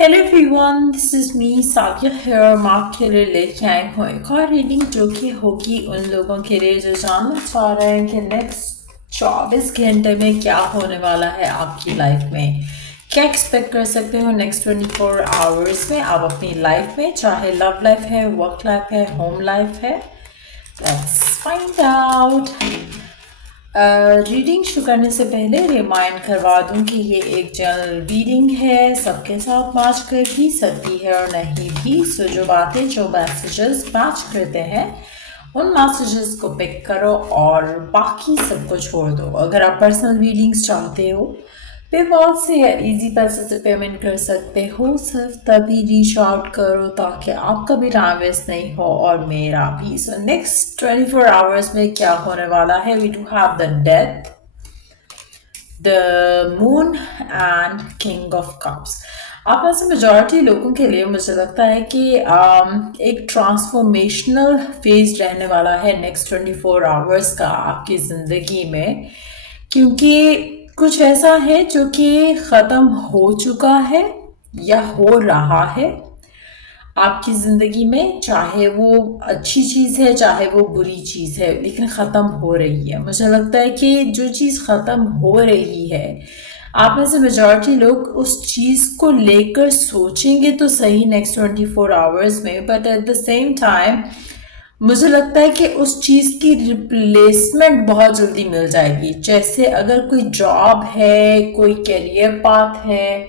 Hello everyone, this is me Sakiya here mark के लिए लेके आई हूँ एक और रीडिंग जो कि होगी उन लोगों के लिए जो जानना चाह रहे हैं कि नेक्स्ट 24 घंटे में क्या होने वाला है आपकी लाइफ में। क्या एक्सपेक्ट कर सकते हो नेक्स्ट 24 आवर्स में आप अपनी लाइफ में, चाहे लव लाइफ है, वर्क लाइफ है, होम लाइफ है। Let's find out. रीडिंग शुरू करने से पहले रिमाइंड करवा दूं कि ये एक जनरल रीडिंग है, सबके साथ मैच करती सकती है और नहीं भी। सो जो बातें, जो मैसेजेस मैच करते हैं उन मैसेजेस को पिक करो और बाकी सबको छोड़ दो। अगर आप पर्सनल रीडिंग्स चाहते हो, पेपॉल से या इजी पैसे से पेमेंट कर सकते हो। सिर्फ तभी रीच आउट करो ताकि आपका भी टाइम वेस्ट नहीं हो और मेरा भी। सो नेक्स्ट 24 आवर्स में क्या होने वाला है? We do have the death, the moon and king of cups. आप में से मेजॉरिटी लोगों के लिए मुझे लगता है कि एक ट्रांसफॉर्मेशनल फेज रहने वाला है नेक्स्ट 24 आवर्स का आपकी ज़िंदगी में, क्योंकि कुछ ऐसा है जो कि ख़त्म हो चुका है या हो रहा है आपकी ज़िंदगी में, चाहे वो अच्छी चीज़ है चाहे वो बुरी चीज़ है, लेकिन ख़त्म हो रही है। मुझे लगता है कि जो चीज़ ख़त्म हो रही है, आप में से मेजॉरिटी लोग उस चीज़ को लेकर सोचेंगे तो सही नेक्स्ट 24 आवर्स में, but at the same time मुझे लगता है कि उस चीज़ की रिप्लेसमेंट बहुत जल्दी मिल जाएगी। जैसे अगर कोई जॉब है, कोई करियर पाथ है,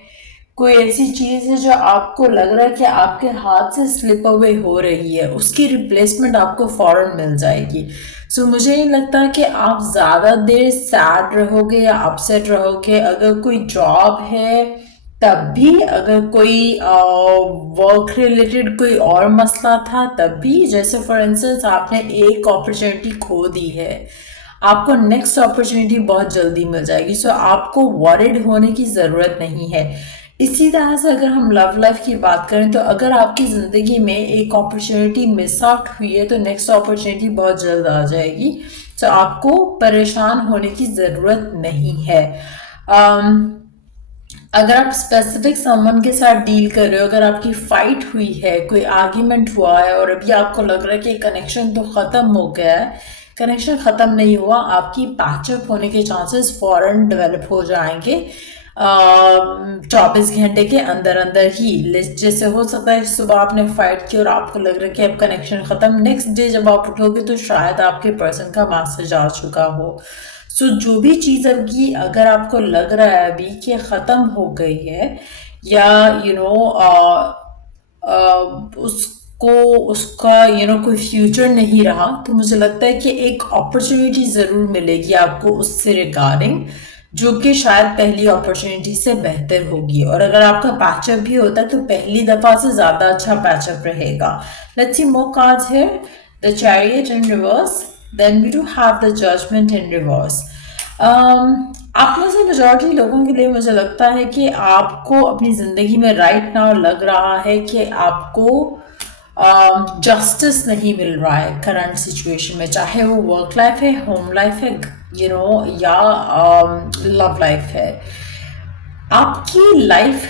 कोई ऐसी चीज़ है जो आपको लग रहा है कि आपके हाथ से स्लिप अवे हो रही है, उसकी रिप्लेसमेंट आपको फौरन मिल जाएगी। सो मुझे नहीं लगता कि आप ज़्यादा देर सैड रहोगे या अपसेट रहोगे। अगर कोई जॉब है तब भी, अगर कोई वर्क रिलेटेड कोई और मसला था तब भी, जैसे फॉर इंस्टेंस आपने एक अपॉर्चुनिटी खो दी है, आपको नेक्स्ट अपॉर्चुनिटी बहुत जल्दी मिल जाएगी। सो आपको वॉरिड होने की ज़रूरत नहीं है। इसी तरह से अगर हम लव लाइफ की बात करें तो अगर आपकी ज़िंदगी में एक अपॉर्चुनिटी मिस आउट हुई है तो नेक्स्ट अपॉर्चुनिटी बहुत जल्द आ जाएगी। तो आपको परेशान होने की ज़रूरत नहीं है। अगर आप स्पेसिफिक समवन के साथ डील कर रहे हो, अगर आपकी फाइट हुई है, कोई आर्ग्यूमेंट हुआ है और अभी आपको लग रहा है कि कनेक्शन तो ख़त्म हो गया है, कनेक्शन ख़त्म नहीं हुआ, आपकी पैचअप होने के चांसेस फौरन डेवलप हो जाएंगे 24 घंटे के अंदर अंदर ही। जैसे हो सकता है सुबह आपने फाइट की और आपको लग रहा है कि अब कनेक्शन ख़त्म, नेक्स्ट डे जब आप उठोगे तो शायद आपके पर्सन का मैसेज आ चुका हो। सो जो भी चीज़ अभी अगर आपको लग रहा है अभी कि ख़त्म हो गई है या उसको उसका कोई फ्यूचर नहीं रहा, तो मुझे लगता है कि एक अपॉर्चुनिटी ज़रूर मिलेगी आपको उससे रिगार्डिंग, जो कि शायद पहली अपॉर्चुनिटी से बेहतर होगी। और अगर आपका पैचअप भी होता है तो पहली दफ़ा से ज़्यादा अच्छा पैचअप रहेगा। Let's see more cards here. The chariot in reverse, then we do have the judgement in reverse. आप में से मेजॉरिटी लोगों के लिए मुझे लगता है कि आपको अपनी ज़िंदगी में राइट नाउ लग रहा है कि आपको जस्टिस नहीं मिल रहा है करंट सिचुएशन में, चाहे वो वर्क लाइफ है, होम लाइफ है, या लव लाइफ है। आपकी लाइफ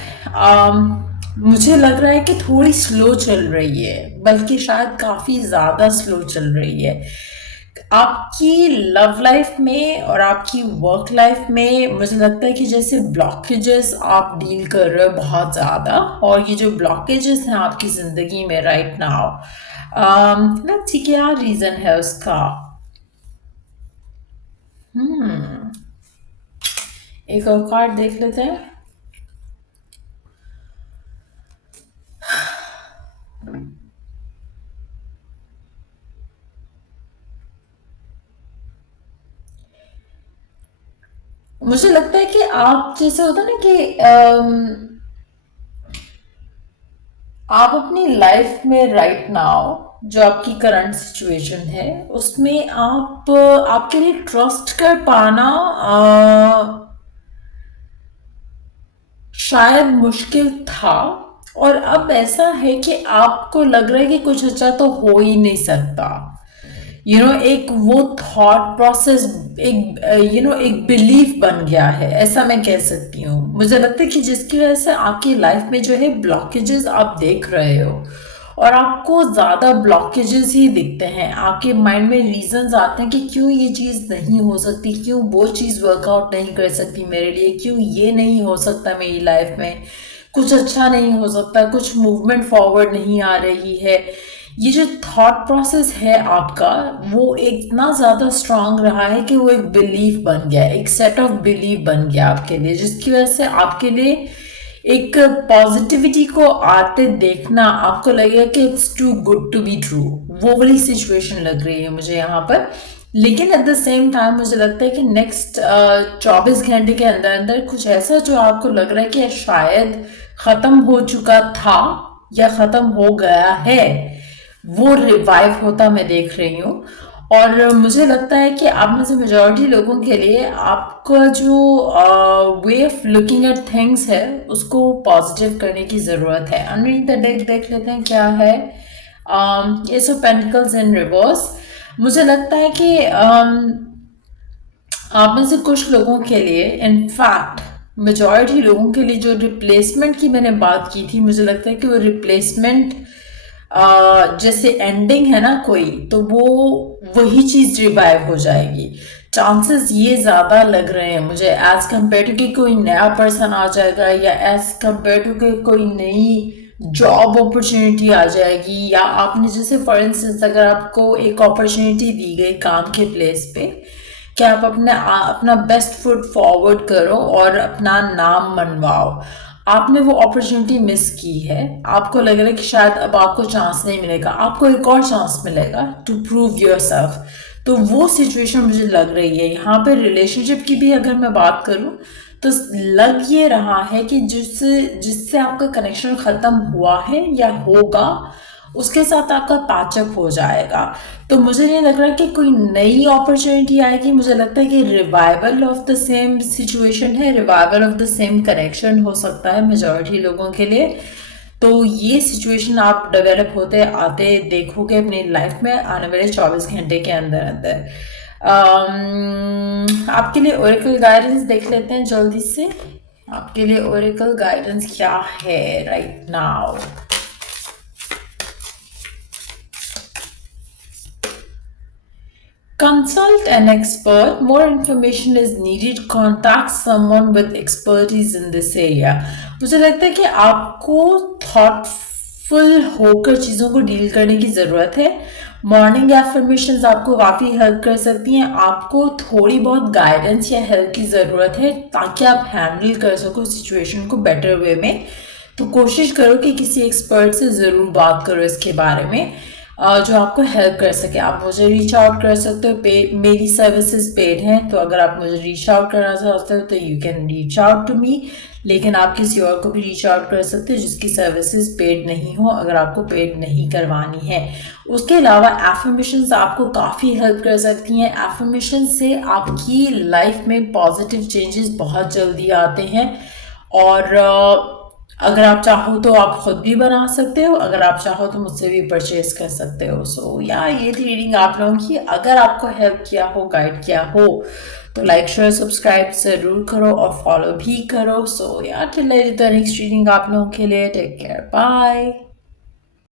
मुझे लग रहा है कि थोड़ी स्लो चल रही है, बल्कि शायद काफ़ी ज़्यादा स्लो चल रही है। आपकी लव लाइफ में और आपकी वर्क लाइफ में मुझे लगता है कि जैसे ब्लॉकेजेस आप डील कर रहे हो बहुत ज़्यादा, और ये जो ब्लॉकेजेस हैं आपकी ज़िंदगी में राइट नाउ, लेट्स सी क्या रीज़न है उसका। एक और कार्ड देख लेते हैं। मुझे लगता है कि आप, जैसे होता है ना कि आप अपनी लाइफ में राइट नाउ जो आपकी करंट सिचुएशन है उसमें आप, आपके लिए ट्रस्ट कर पाना शायद मुश्किल था, और अब ऐसा है कि आपको लग रहा है कि कुछ अच्छा तो हो ही नहीं सकता, एक वो थॉट प्रोसेस, एक एक बिलीफ बन गया है, ऐसा मैं कह सकती हूँ। मुझे लगता है कि जिसकी वजह से आपकी लाइफ में जो है ब्लॉकेजेस आप देख रहे हो, और आपको ज़्यादा ब्लॉकेजेस ही दिखते हैं। आपके माइंड में रीजंस आते हैं कि क्यों ये चीज़ नहीं हो सकती, क्यों वो चीज़ वर्कआउट नहीं कर सकती मेरे लिए, क्यों ये नहीं हो सकता मेरी लाइफ में, कुछ अच्छा नहीं हो सकता, कुछ मूवमेंट फॉरवर्ड नहीं आ रही है। ये जो थॉट प्रोसेस है आपका, वो इतना ज़्यादा स्ट्रांग रहा है कि वो एक बिलीफ बन गया, एक सेट ऑफ बिलीफ बन गया आपके लिए, जिसकी वजह से आपके लिए एक पॉजिटिविटी को आते देखना आपको लगेगा कि it's too good to be true. वो वाली सिचुएशन लग रही है मुझे यहाँ पर। लेकिन एट द सेम टाइम मुझे लगता है कि नेक्स्ट 24 घंटे के अंदर अंदर कुछ ऐसा जो आपको लग रहा है कि शायद ख़त्म हो चुका था या ख़त्म हो गया है, वो रिवाइव होता मैं देख रही हूँ। और मुझे लगता है कि आप में से मेजॉरिटी लोगों के लिए आपका जो way of looking at things है उसको पॉजिटिव करने की ज़रूरत है। अंडरनीथ द डेक देख लेते हैं क्या है। S of pentacles in reverse. मुझे लगता है कि आप में से कुछ लोगों के लिए, इनफैक्ट मेजॉरिटी लोगों के लिए, जो रिप्लेसमेंट की मैंने बात की थी, मुझे लगता है कि वो रिप्लेसमेंट जैसे एंडिंग है ना कोई, तो वो वही चीज रिवाइव हो जाएगी। चांसेस ये ज्यादा लग रहे हैं मुझे एज कम्पेयर टू कि कोई नया पर्सन आ जाएगा, या एज कम्पेयर टू कि कोई नई जॉब अपॉर्चुनिटी आ जाएगी, या आपने जैसे फॉर इंस्टेंस अगर आपको एक अपॉर्चुनिटी दी गई काम के प्लेस पे कि आप अपना बेस्ट फुट फॉरवर्ड करो और अपना नाम मनवाओ, आपने वो अपॉर्चुनिटी मिस की है, आपको लग रहा है कि शायद अब आपको चांस नहीं मिलेगा, आपको एक और चांस मिलेगा टू प्रूव योरसेल्फ। तो वो सिचुएशन मुझे लग रही है यहाँ पे। रिलेशनशिप की भी अगर मैं बात करूँ तो लग ये रहा है कि जिससे जिससे आपका कनेक्शन ख़त्म हुआ है या होगा, उसके साथ आपका पैचअप हो जाएगा। तो मुझे नहीं लग रहा कि कोई नई अपॉर्चुनिटी आएगी। मुझे लगता है कि revival of the same situation है, revival of the same connection हो सकता है मेजॉरिटी लोगों के लिए। तो ये सिचुएशन आप डेवलप होते आते देखोगे अपनी लाइफ में आने वाले 24 घंटे के अंदर अंदर। आपके लिए ओरेकल गाइडेंस देख लेते हैं जल्दी से। आपके लिए ओरेकल गाइडेंस क्या है right now. Consult an expert. More information is needed. Contact someone with expertise in this area. मुझे लगता है कि आपको थॉटफुल होकर चीज़ों को डील करने की ज़रूरत है। मॉर्निंग एफर्मेशंस आपको काफ़ी हेल्प कर सकती हैं। आपको थोड़ी बहुत गाइडेंस या हेल्प की ज़रूरत है ताकि आप हैंडल कर सको सिचुएशन को बेटर वे में। तो कोशिश करो कि किसी एक्सपर्ट से ज़रूर बात करो इसके बारे में, जो आपको हेल्प कर सके। आप मुझे रीच आउट कर सकते हो, मेरी सर्विसेज पेड हैं, तो अगर आप मुझे रीच आउट करना चाहते हो तो you can reach out to me. लेकिन आप किसी और को भी रीच आउट कर सकते हो जिसकी सर्विसेज पेड नहीं हो, अगर आपको पेड नहीं करवानी है। उसके अलावा एफर्मेशंस आपको काफ़ी हेल्प कर सकती हैं। एफर्मेशन से आपकी लाइफ में पॉजिटिव चेंजेस बहुत जल्दी आते हैं, और अगर आप चाहो तो आप खुद भी बना सकते हो, अगर आप चाहो तो मुझसे भी परचेज कर सकते हो। सो या ये थी रीडिंग आप लोगों की। अगर आपको हेल्प किया हो, गाइड किया हो, तो लाइक शेयर सब्सक्राइब जरूर करो और फॉलो भी करो। सो या टिल नेक्स्ट रीडिंग आप लोगों के लिए। Take care, bye.